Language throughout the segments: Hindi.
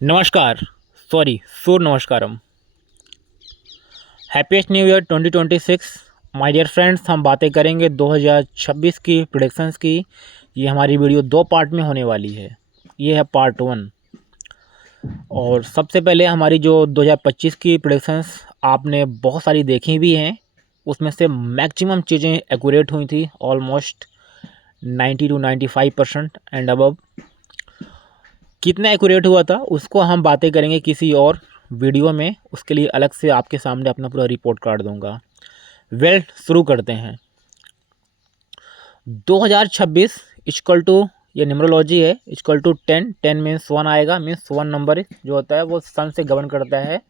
नमस्कार, सॉरी सूर्य नमस्कारम। Happiest new year 2026। My dear friends, हम बातें करेंगे 2026 की प्रेडिक्शंस की। ये हमारी वीडियो दो पार्ट में होने वाली है। ये है पार्ट 1। और सबसे पहले हमारी जो 2025 की प्रेडिक्शंस आपने बहुत सारी देखी भी हैं, उसमें से मैक्सिमम चीज़ें एक्यूरेट हुई थी, ऑलमोस्ट 90 to 95% एंड अबव। कितना एक्यूरेट हुआ था उसको हम बातें करेंगे किसी और वीडियो में, उसके लिए अलग से आपके सामने अपना पूरा रिपोर्ट कार्ड दूंगा। शुरू करते हैं। 2026 इक्वल टू, ये न्यूमरोलॉजी है, इक्वल टू 10। 10 मीन्स 1 आएगा, मीन्स 1 नंबर जो होता है वो सन से गवर्न करता है।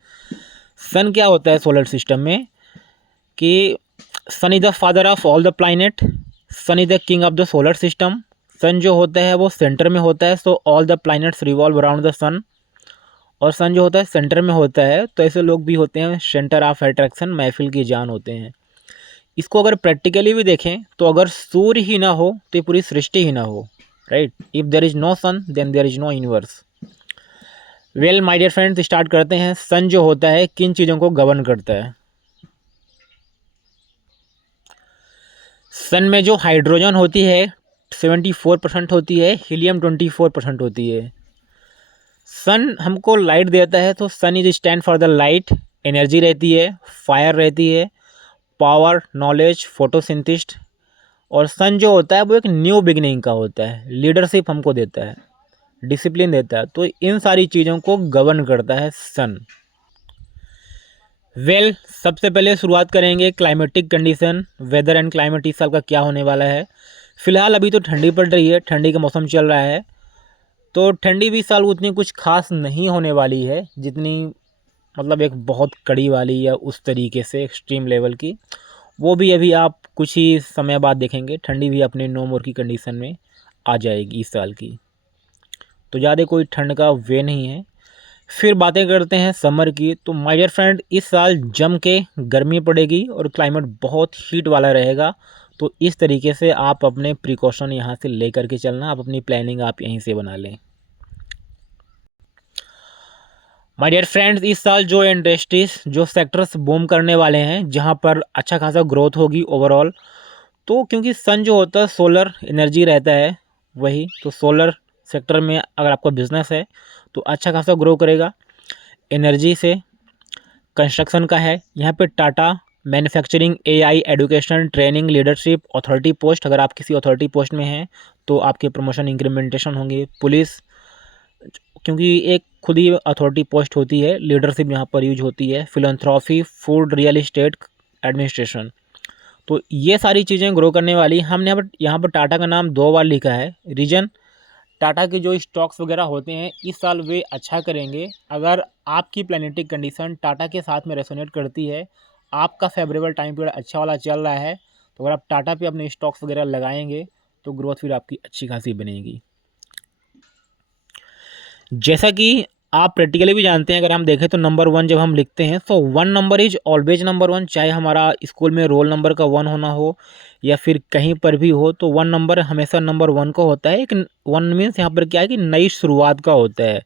सन क्या होता है सोलर सिस्टम में कि sun is the father of all the planet, sun is the king of the solar system. Sun जो होता है वो सेंटर में होता है, so all the planets revolve around the sun. और सन जो होता है सेंटर में होता है, तो ऐसे लोग भी होते हैं सेंटर ऑफ अट्रैक्शन, महफिल की जान होते हैं। इसको अगर प्रैक्टिकली भी देखें तो अगर सूर्य ही ना हो तो ये पूरी सृष्टि ही ना हो, right. If there is no sun then there is no universe. Well my dear friends, start करते हैं। सन जो होता है किन चीज़ों को गवर्न करता है? सन में जो हाइड्रोजन होती है 74% होती है, हीलियम 24% होती है। सन हमको लाइट देता है, तो sun is stand for the light. Energy रहती है, फायर रहती है, पावर, नॉलेज, फोटोसिंथिस्ट। और सन जो होता है वो एक न्यू बिगनिंग का होता है, लीडरशिप हमको देता है, डिसिप्लिन देता है। तो इन सारी चीज़ों को गवर्न करता है सन। सबसे पहले शुरुआत करेंगे climatic condition, weather and climate इस साल का क्या होने वाला है। फिलहाल अभी तो ठंडी पड़ रही है, ठंडी का मौसम चल रहा है, तो ठंडी भी इस साल उतनी कुछ खास नहीं होने वाली है जितनी, मतलब एक बहुत कड़ी वाली या उस तरीके से एक्सट्रीम लेवल की। वो भी अभी आप कुछ ही समय बाद देखेंगे, ठंडी भी अपने नो मोर की कंडीशन में आ जाएगी इस साल की। तो ज़्यादा कोई ठंड का वे नहीं है। फिर बातें करते हैं समर की। तो माय डियर फ्रेंड, इस साल जम के गर्मी पड़ेगी और क्लाइमेट बहुत हीट वाला रहेगा। तो इस तरीके से आप अपने प्रिकॉशन यहाँ से ले करके चलना, आप अपनी प्लानिंग आप यहीं से बना लें। माय डियर फ्रेंड्स, इस साल जो इंडस्ट्रीज, जो सेक्टर्स बूम करने वाले हैं, जहाँ पर अच्छा खासा ग्रोथ होगी ओवरऑल, तो क्योंकि सन जो होता है सोलर एनर्जी रहता है वही, तो सोलर सेक्टर में अगर आपका बिजनेस है तो अच्छा खासा ग्रो करेगा। एनर्जी से कंस्ट्रक्शन का है, यहाँ पे Tata, manufacturing, AI, education, training, leadership, authority post. अगर आप किसी अथॉरिटी पोस्ट में हैं तो आपके प्रमोशन इंक्रीमेंटेशन होंगे। पुलिस, क्योंकि एक खुद ही अथॉरिटी पोस्ट होती है, लीडरशिप यहाँ पर यूज होती है। Philanthropy, food, real estate, administration. तो ये सारी चीज़ें ग्रो करने वाली। हमने यहाँ पर टाटा का नाम 2 बार लिखा है। रीजन, टाटा के जो स्टॉक्स वगैरह होते हैं इस साल वे अच्छा करेंगे। अगर आपकी प्लानिटिक कंडीशन टाटा के साथ में रेसोनेट करती है, आपका फेवरेबल टाइम पीरियड अच्छा वाला चल रहा है, तो अगर आप टाटा पे अपने स्टॉक्स वगैरह लगाएंगे तो ग्रोथ फिर आपकी अच्छी खासी बनेगी। जैसा कि आप प्रैक्टिकली भी जानते हैं, अगर हम देखें तो नंबर 1 जब हम लिखते हैं तो 1 नंबर इज ऑलवेज नंबर 1। चाहे हमारा स्कूल में रोल नंबर का 1 होना हो या फिर कहीं पर भी हो, तो 1 नंबर हमेशा नंबर 1 का होता है। एक 1 मीन्स यहाँ पर क्या है कि नई शुरुआत का होता है।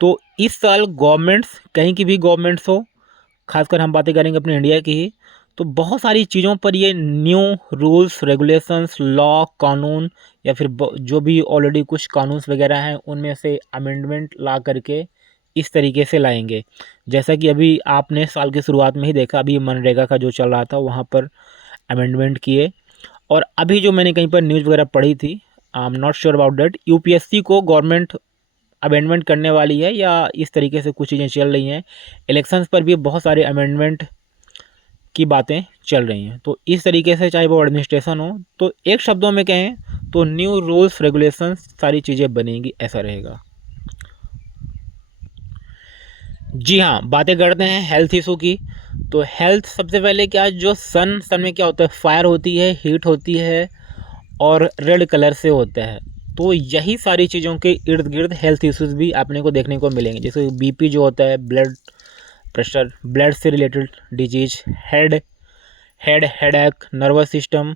तो इस साल गवर्नमेंट्स, कहीं की भी गवर्नमेंट्स हो, खासकर हम बातें करेंगे अपने इंडिया की ही, तो बहुत सारी चीज़ों पर ये न्यू रूल्स, रेगुलेशंस, लॉ, कानून, या फिर जो भी ऑलरेडी कुछ कानून्स वगैरह हैं उनमें से अमेंडमेंट ला करके इस तरीके से लाएंगे। जैसा कि अभी आपने साल की शुरुआत में ही देखा, अभी मनरेगा का जो चल रहा था वहाँ पर अमेंडमेंट किए। और अभी जो मैंने कहीं पर न्यूज़ वगैरह पढ़ी थी, I am not sure about that, UPSC को गवर्नमेंट अमेंडमेंट करने वाली है या इस तरीके से कुछ चीज़ें चल रही हैं। इलेक्शंस पर भी बहुत सारे अमेंडमेंट की बातें चल रही हैं। तो इस तरीके से चाहे वो एडमिनिस्ट्रेशन हो, तो एक शब्दों में कहें तो न्यू रूल्स, रेगुलेशंस, सारी चीज़ें बनेंगी, ऐसा रहेगा। जी हाँ, बातें करते हैं हेल्थ इशू की। तो हेल्थ सबसे पहले क्या, जो सन में क्या होता है, फायर होती है, हीट होती है और रेड कलर से होता है। तो यही सारी चीज़ों के इर्द गिर्द हेल्थ इश्यूज़ भी आपने को देखने को मिलेंगे। जैसे बीपी जो होता है, ब्लड प्रेशर, ब्लड से related disease, headache, nervous system,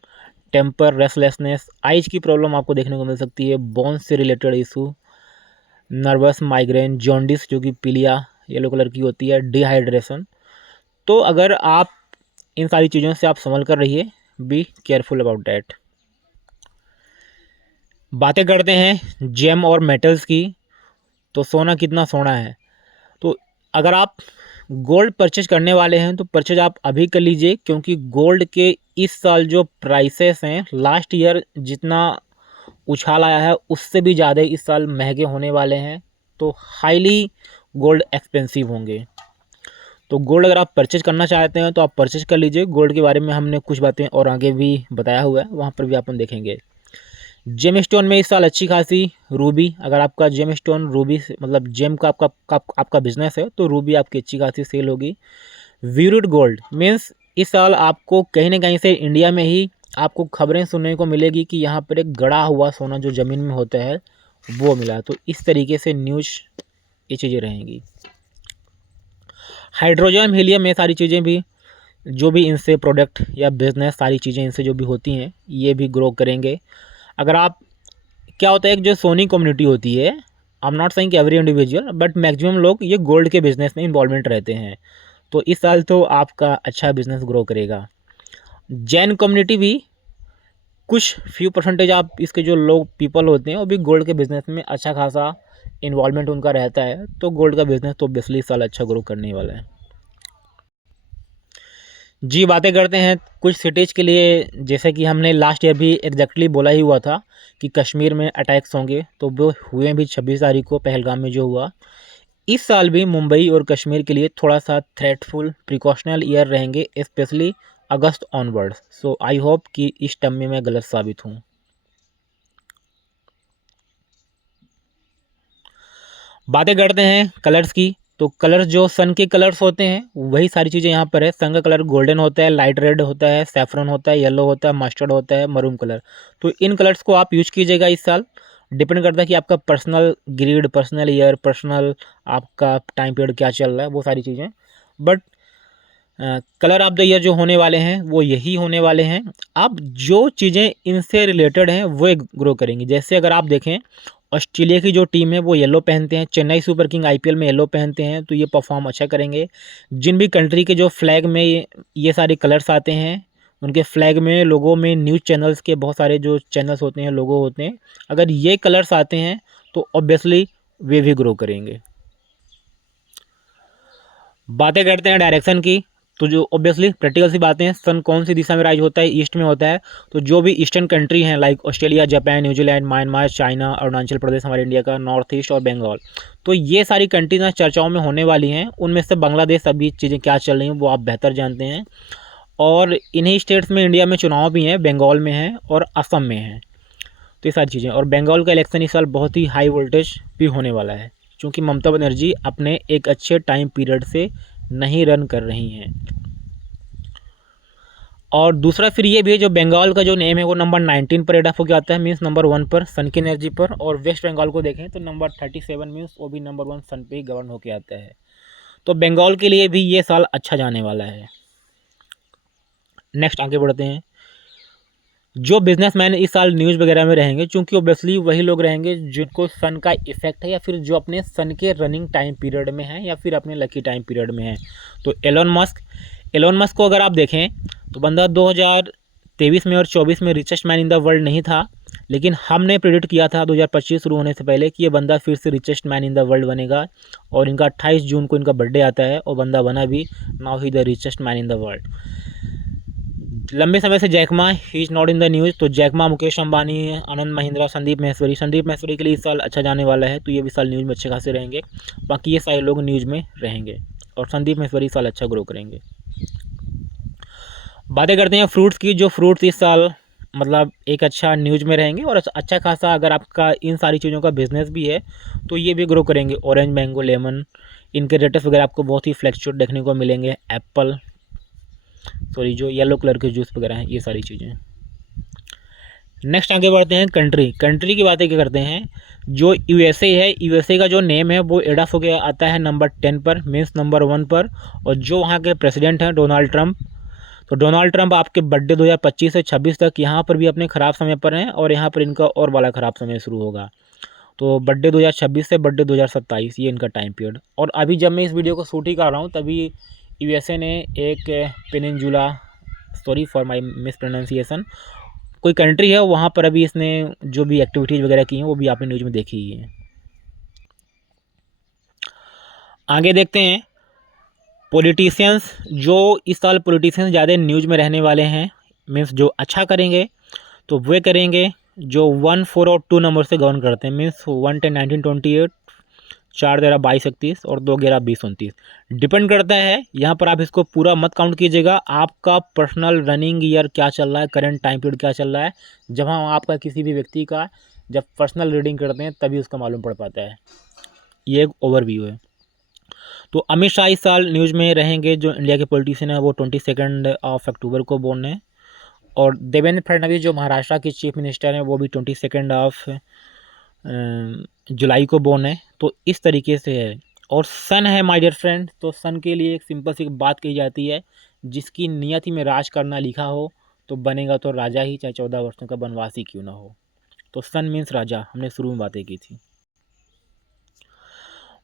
temper, restlessness, eyes की प्रॉब्लम आपको देखने को मिल सकती है, बोन्स से related issue, nervous, migraine, jaundice जो कि पीलिया येलो कलर की होती है, डिहाइड्रेशन। तो अगर आप इन सारी चीज़ों से आप संभल कर रहिए, बी केयरफुल अबाउट डैट। बातें करते हैं जेम और मेटल्स की। तो सोना कितना सोना है, तो अगर आप गोल्ड परचेज करने वाले हैं तो परचेज आप अभी कर लीजिए, क्योंकि गोल्ड के इस साल जो प्राइसेस हैं लास्ट ईयर जितना उछाल आया है उससे भी ज़्यादा इस साल महंगे होने वाले हैं। तो हाईली गोल्ड एक्सपेंसिव होंगे। तो गोल्ड अगर आप परचेज करना चाहते हैं तो आप परचेज कर लीजिए। गोल्ड के बारे में हमने कुछ बातें और आगे भी बताया हुआ है, वहाँ पर भी अपन देखेंगे। जेम स्टोन में इस साल अच्छी खासी रूबी, अगर आपका जेम स्टोन रूबी मतलब जेम का आपका बिजनेस है तो रूबी आपकी अच्छी खासी सेल होगी। वीरुड गोल्ड मीन्स इस साल आपको कहीं ना कहीं से इंडिया में ही आपको खबरें सुनने को मिलेगी कि यहाँ पर एक गड़ा हुआ सोना जो ज़मीन में होता है वो मिला। तो इस तरीके से न्यूज़ ये चीज़ें रहेंगी। हाइड्रोजन, हीलियम, ये सारी चीज़ें भी जो भी इनसे प्रोडक्ट या बिजनेस सारी चीज़ें इनसे जो भी होती हैं ये भी ग्रो करेंगे। अगर आप क्या होता है कि जो सोनी कम्युनिटी होती है, I am not saying every individual but maximum लोग ये गोल्ड के बिज़नेस में इन्वॉल्वमेंट रहते हैं। तो इस साल तो आपका अच्छा बिजनेस ग्रो करेगा। जैन कम्युनिटी भी कुछ फ्यू परसेंटेज आप इसके जो लोग पीपल होते हैं वो भी गोल्ड के बिज़नेस में अच्छा खासा इन्वॉल्वमेंट उनका रहता है। तो गोल्ड का बिज़नेस तो ऑब्वियसली इस साल अच्छा ग्रो करने वाला है। जी, बातें करते हैं कुछ सिटीज़ के लिए, जैसे कि हमने लास्ट ईयर भी एग्जैक्टली बोला ही हुआ था कि कश्मीर में अटैक्स होंगे, तो वो हुए भी 26 तारीख को पहलगाम में जो हुआ। इस साल भी मुंबई और कश्मीर के लिए थोड़ा सा थ्रेटफुल प्रिकॉशनल ईयर रहेंगे, specially August onwards. So I hope कि इस टर्म में मैं गलत साबित हूँ। बातें करते हैं कलर्स की। तो कलर्स जो सन के कलर्स होते हैं वही सारी चीज़ें यहाँ पर है। सन का कलर गोल्डन होता है, लाइट रेड होता है, सैफरन होता है, येलो होता है, मस्टर्ड होता है, मरून कलर। तो इन कलर्स को आप यूज कीजिएगा इस साल। डिपेंड करता है कि आपका personal grid, personal year, personal आपका टाइम पीरियड क्या चल रहा है, वो सारी चीज़ें। But colour of the year जो होने वाले हैं वो यही होने वाले हैं। अब जो चीज़ें इनसे रिलेटेड हैं वो ग्रो करेंगी। जैसे अगर आप देखें ऑस्ट्रेलिया की जो टीम है वो येलो पहनते हैं, चेन्नई सुपर किंग आईपीएल में येलो पहनते हैं, तो ये परफॉर्म अच्छा करेंगे। जिन भी कंट्री के जो फ्लैग में ये सारे कलर्स आते हैं, उनके फ्लैग में, लोगों में, न्यूज़ चैनल्स के बहुत सारे जो चैनल्स होते हैं, लोगो होते हैं, अगर ये कलर्स आते हैं तो ऑब्वियसली वे भी ग्रो करेंगे। बातें करते हैं डायरेक्शन की। तो जो ऑब्वियसली प्रैक्टिकल सी बातें हैं, सन कौन सी दिशा में राइज होता है, ईस्ट में होता है। तो जो भी ईस्टर्न कंट्री हैं like Australia, Japan, New Zealand, Myanmar, China, Arunachal Pradesh हमारे इंडिया का, नॉर्थ ईस्ट और बंगाल, तो ये सारी कंट्रीज ना चर्चाओं में होने वाली हैं। उनमें से बांग्लादेश, अभी चीज़ें क्या चल रही हैं वो आप बेहतर जानते हैं। और इन्हीं स्टेट्स में इंडिया में चुनाव भी हैं, बंगाल में हैं और असम में हैं। तो ये सारी चीज़ें, और बंगाल का इलेक्शन इस साल बहुत ही हाई वोल्टेज भी होने वाला है, क्योंकि ममता बनर्जी अपने एक अच्छे टाइम पीरियड से नहीं रन कर रही हैं। और दूसरा फिर ये भी है, जो बंगाल का जो नेम है वो नंबर 19 पर एड ऑफ होकर आता है, मीन्स नंबर 1 पर सन की एनर्जी पर। और वेस्ट बंगाल को देखें तो नंबर 37 मीन्स वो भी नंबर 1 सन पे ही गवर्न होकर आता है। तो बंगाल के लिए भी ये साल अच्छा जाने वाला है। नेक्स्ट आगे बढ़ते हैं। जो बिजनेसमैन इस साल न्यूज़ वगैरह में रहेंगे, चूंकि ऑब्वियसली वही लोग रहेंगे जिनको सन का इफेक्ट है, या फिर जो अपने सन के रनिंग टाइम पीरियड में हैं, या फिर अपने लकी टाइम पीरियड में हैं। तो एलोन मस्क को अगर आप देखें तो बंदा 2023 में और 24 में richest man in the world नहीं था, लेकिन हमने प्रेडिक्ट किया था 2025 शुरू होने से पहले कि ये बंदा फिर से richest man in the world बनेगा। और इनका 28 जून को इनका बर्थडे आता है और बंदा बना भी। Now he the richest man in the world. लंबे समय से Jack Ma he is not in the news. तो जैकमा, मुकेश अंबानी, आनंद महिंद्रा, संदीप महेश्वरी के लिए इस साल अच्छा जाने वाला है, तो ये भी साल न्यूज़ में अच्छे खासे रहेंगे। बाकी ये सारे लोग न्यूज़ में रहेंगे और संदीप महेश्वरी इस साल अच्छा ग्रो करेंगे। बातें करते हैं फ्रूट्स की। जो फ्रूट्स इस साल मतलब एक अच्छा न्यूज़ में रहेंगे और अच्छा खासा अगर आपका इन सारी चीज़ों का बिजनेस भी है तो ये भी ग्रो करेंगे। ऑरेंज, मैंगो, लेमन, इनके रेट्स वगैरह आपको बहुत ही फ्लैक्चुएट देखने को मिलेंगे। एप्पल, सॉरी, जो येलो कलर के जूस वगैरह हैं, ये सारी चीज़ें। नेक्स्ट आगे बढ़ते हैं कंट्री की बातें क्या करते हैं। जो यूएसए है, यूएसए का जो नेम है वो एड ऑफ हो गया आता है नंबर 10 पर, मीन्स नंबर 1 पर। और जो वहाँ के प्रेसिडेंट हैं डोनाल्ड ट्रंप, तो डोनाल्ड ट्रंप आपके बर्थडे 2025 से 26 तक यहाँ पर भी अपने ख़राब समय पर हैं और यहाँ पर इनका और वाला ख़राब समय शुरू होगा। तो बर्थडे 2026 से बर्थडे 2027 ये इनका टाइम पीरियड। और अभी जब मैं इस वीडियो को शूट ही कर रहा हूँ तभी यूएसए ने एक peninsula, sorry for my mispronunciation, कोई कंट्री है वहाँ पर अभी इसने जो भी एक्टिविटीज़ वगैरह की हैं वो भी आपने न्यूज़ में देखी ही है। आगे देखते हैं पॉलिटिशियंस। जो इस साल पॉलिटिशियंस ज़्यादा न्यूज़ में रहने वाले हैं, मीन्स जो अच्छा करेंगे तो वे करेंगे जो 1, 4 और 2 नंबर से गवर्न करते हैं। मीन्स 1, 10, 19, 28, 4, 13, 22, 31 और 2, 11, 20, 29। डिपेंड करता है, यहाँ पर आप इसको पूरा मत काउंट कीजिएगा। आपका पर्सनल रनिंग ईयर क्या चल रहा है, करंट टाइम पीरियड क्या चल रहा है, जब हम आपका किसी भी व्यक्ति का जब पर्सनल रीडिंग करते हैं तभी उसका मालूम पड़ पाता है। ये एक ओवरव्यू है। तो अमित शाह इस साल न्यूज़ में रहेंगे। जो इंडिया के पॉलिटिशियन है वो 22 अक्टूबर को बोर्न है। और देवेंद्र फडणवीस जो महाराष्ट्र के चीफ मिनिस्टर हैं वो भी 22 जुलाई को बोर्न है। तो इस तरीके से है। और सन है माय डियर फ्रेंड, तो सन के लिए एक सिंपल सी बात कही जाती है, जिसकी नियति में राज करना लिखा हो तो बनेगा तो राजा ही, चाहे 14 वर्षों का वनवासी क्यों ना हो। तो सन मीन्स राजा, हमने शुरू में बातें की थी।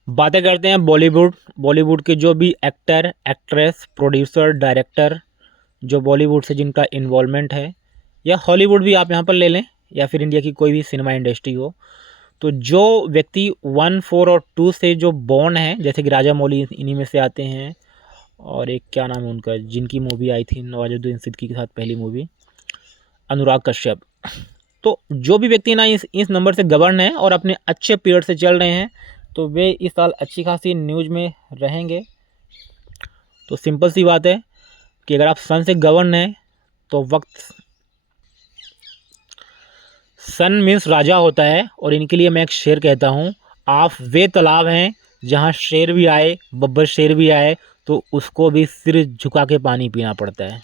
बातें करते हैं बॉलीवुड। बॉलीवुड के जो भी एक्टर, एक्ट्रेस, प्रोड्यूसर, डायरेक्टर जो बॉलीवुड से जिनका इन्वॉल्वमेंट है, या हॉलीवुड भी आप यहाँ पर ले लें, या फिर इंडिया की कोई भी सिनेमा इंडस्ट्री हो, तो जो व्यक्ति 1, 4 और 2 से जो बॉर्न है, जैसे कि राजा मौली इन्हीं में से आते हैं, और एक क्या नाम है उनका जिनकी मूवी आई थी नवाजुद्दीन सिद्दीकी के साथ पहली मूवी, अनुराग कश्यप। तो जो भी व्यक्ति ना इस नंबर से गवर्न है और अपने अच्छे पीरियड से चल रहे हैं तो वे इस साल अच्छी खासी न्यूज़ में रहेंगे। तो सिंपल सी बात है कि अगर आप सन से गवर्न हैं तो वक्त, सन मीन्स राजा होता है। और इनके लिए मैं एक शेर कहता हूँ, आप वे तालाब हैं जहाँ शेर भी आए, बब्बर शेर भी आए तो उसको भी सिर झुका के पानी पीना पड़ता है।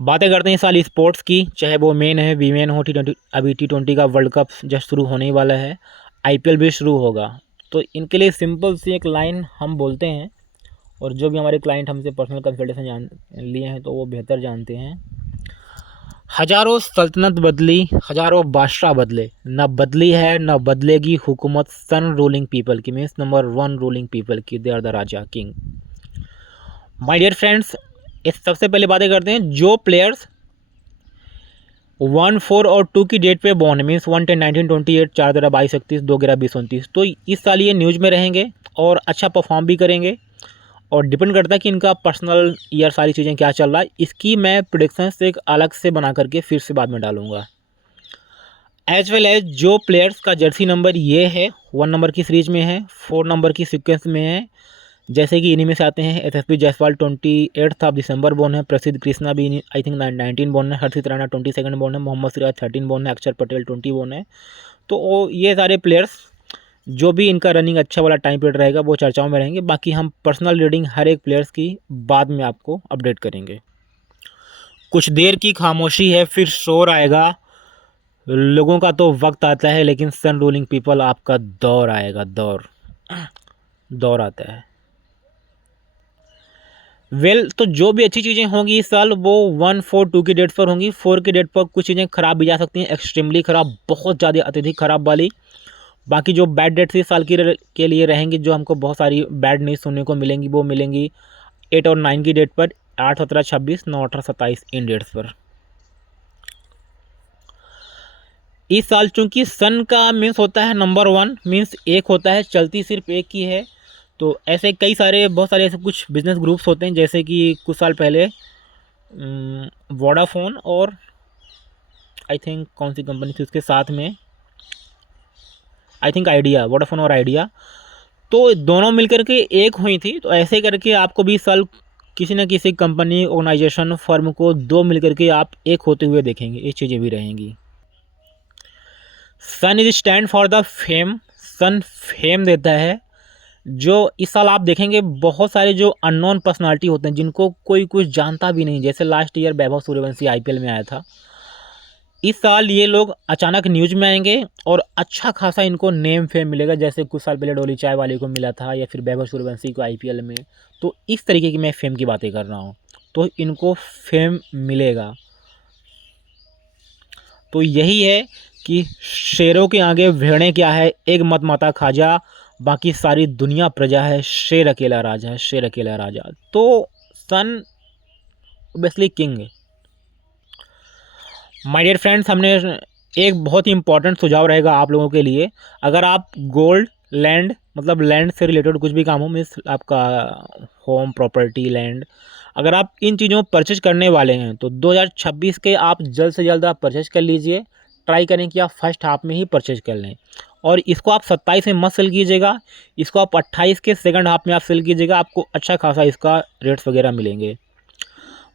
बातें करते हैं इस साल स्पोर्ट्स की, चाहे वो मेन है, वीमेन हो, T20, अभी T20 का वर्ल्ड कप जस्ट शुरू होने वाला है, IPL भी शुरू होगा। तो इनके लिए सिंपल सी एक लाइन हम बोलते हैं, और जो भी हमारे क्लाइंट हमसे पर्सनल कंसल्टेशन जान लिए हैं तो वो बेहतर जानते हैं। हजारों सल्तनत बदली, हजारों बादशाह बदले, न बदली है न बदलेगी हुकूमत सन रूलिंग पीपल की, मीन्स नंबर 1 रूलिंग पीपल की, they are the raja, king. My dear friends, इस सबसे पहले बातें करते हैं जो प्लेयर्स 1, 4 और 2 की डेट पे बॉर्न, मीन्स 1, 10, 19, 28, 4, 13, 22, 31, 2, 11, 20, 29। तो इस साल ये न्यूज़ में रहेंगे और अच्छा परफॉर्म भी करेंगे। और डिपेंड करता है कि इनका पर्सनल ईयर सारी चीज़ें क्या चल रहा है, इसकी मैं प्रेडिक्शंस एक अलग से बना करके फिर से बाद में डालूंगा। एज वेल एज जो प्लेयर्स का जर्सी नंबर ये है, 1 नंबर की सीरीज में है, 4 नंबर की सीक्वेंस में है, जैसे कि इन्हीं में से आते हैं SSB जायसवाल 28 दिसंबर बोर्न है, प्रसिद्ध कृष्णा भी आई थिंक 19 बोर्न है, हर्षित राणा 22 बोर्न है, मोहम्मद सिराज 13 बोर्न है, अक्षर पटेल 20 बोर्न है। तो ये सारे प्लेयर्स जो भी इनका रनिंग अच्छा वाला टाइम पीरियड रहेगा वो चर्चाओं में रहेंगे। बाकी हम पर्सनल रीडिंग हर एक प्लेयर्स की बाद में आपको अपडेट करेंगे। कुछ देर की खामोशी है फिर शोर आएगा, लोगों का तो वक्त आता है लेकिन सन रूलिंग पीपल आपका दौर आएगा, दौर आता है। तो जो भी अच्छी चीज़ें होंगी इस साल वो 1, 4, 2 की डेट पर होंगी। 4 की डेट पर कुछ चीज़ें खराब भी जा सकती हैं, एक्सट्रीमली खराब, बहुत ज़्यादा अत्यधिक खराब वाली। बाकी जो बैड डेट्स इस साल के लिए रहेंगी, जो हमको बहुत सारी बैड न्यूज़ सुनने को मिलेंगी, वो मिलेंगी 8 और 9 की डेट पर, 8, 17, 26, 9, 18, 27 इन डेट्स पर। इस साल चूंकि सन का मीन्स होता है नंबर 1, मीन्स एक होता है, चलती सिर्फ एक की है। तो ऐसे कई सारे बहुत सारे ऐसे कुछ बिजनेस ग्रुप्स होते हैं, जैसे कि कुछ साल पहले वोडाफोन और आई थिंक कौन सी कंपनी थी उसके साथ में, आई थिंक आइडिया, वोडाफोन और आइडिया, तो दोनों मिलकर के एक हुई थी। तो ऐसे करके आपको भी इस साल किसी न किसी कंपनी, ऑर्गेनाइजेशन, फर्म को 2 मिलकर के आप एक होते हुए देखेंगे, ये चीज़ें भी रहेंगी। Sun is stand for the fame, sun fame देता है। जो इस साल आप देखेंगे बहुत सारे जो अननोन पर्सनालिटी होते हैं जिनको कोई कुछ जानता भी नहीं, जैसे last year Vaibhav Suryavanshi IPL में आया था, इस साल ये लोग अचानक न्यूज़ में आएंगे और अच्छा खासा इनको नेम फेम मिलेगा, जैसे कुछ साल पहले डोली चाय वाले को मिला था या फिर वैभव सूर्यवंशी को IPL में। तो इस तरीके की मैं फेम की बातें कर रहा हूँ, तो इनको फेम मिलेगा। तो यही है कि शेरों के आगे भेड़ें क्या है, एक मत माता खाजा, बाकी सारी दुनिया प्रजा है, शेर अकेला राजा है, शेर अकेला राजा। तो सन ऑब्वियसली किंग है। माय डियर फ्रेंड्स, हमने एक बहुत ही इंपॉर्टेंट सुझाव रहेगा आप लोगों के लिए। अगर आप गोल्ड, लैंड, मतलब लैंड से रिलेटेड कुछ भी काम हो, मीन्स आपका होम, प्रॉपर्टी, लैंड, अगर आप इन चीज़ों को परचेज करने वाले हैं तो 2026 के आप जल्द से जल्द आप परचेज कर लीजिए। ट्राई करें कि आप फर्स्ट हाफ में ही परचेज कर लें, और इसको आप 27 में मत सेल कीजिएगा, इसको आप 28 के सेकंड हाफ में आप सेल कीजिएगा, आपको अच्छा खासा इसका रेट्स वगैरह मिलेंगे।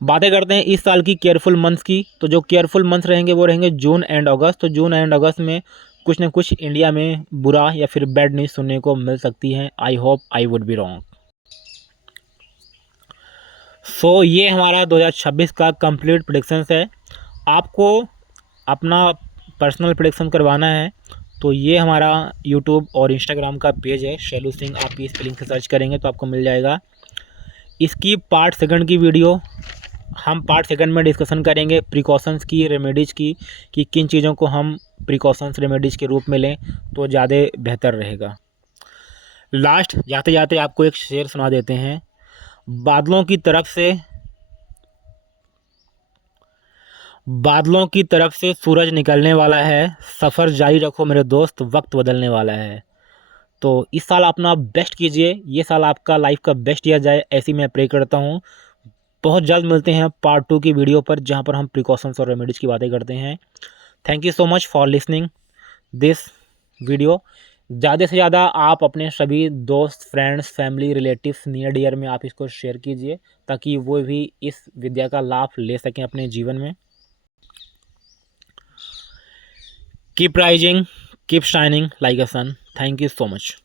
बातें करते हैं इस साल की केयरफुल मंथ्स की। तो जो केयरफुल मंथ्स रहेंगे वो रहेंगे जून एंड अगस्त। तो जून एंड अगस्त में कुछ ना कुछ इंडिया में बुरा या फिर बैड न्यूज़ सुनने को मिल सकती है। I hope I would be wrong. So ये हमारा 2026 का कंप्लीट प्रेडिक्शंस है। आपको अपना पर्सनल प्रेडिक्शन करवाना है तो ये हमारा यूट्यूब और इंस्टाग्राम का पेज है, शैलू सिंह। आप इस लिंक से सर्च करेंगे तो आपको मिल जाएगा। इसकी पार्ट सेकंड की वीडियो हम पार्ट सेकंड में डिस्कशन करेंगे प्रिकॉशंस की, रेमेडीज़ की, कि किन चीज़ों को हम प्रिकॉशंस रेमेडीज़ के रूप में लें तो ज़्यादा बेहतर रहेगा। लास्ट जाते जाते आपको एक शेर सुना देते हैं। बादलों की तरफ से सूरज निकलने वाला है, सफ़र जारी रखो मेरे दोस्त, वक्त बदलने वाला है। तो इस साल अपना बेस्ट कीजिए, ये साल आपका लाइफ का बेस्ट ईयर जाए, ऐसी मैं प्रे करता हूँ। बहुत जल्द मिलते हैं पार्ट 2 की वीडियो पर, जहाँ पर हम प्रिकॉशंस और रेमेडीज़ की बातें करते हैं। Thank you so much for listening this video. ज़्यादा से ज़्यादा आप अपने सभी दोस्त, friends, family, relatives, near dear में आप इसको शेयर कीजिए, ताकि वो भी इस विद्या का लाभ ले सकें अपने जीवन में। Keep rising, keep shining like a sun. Thank you so much.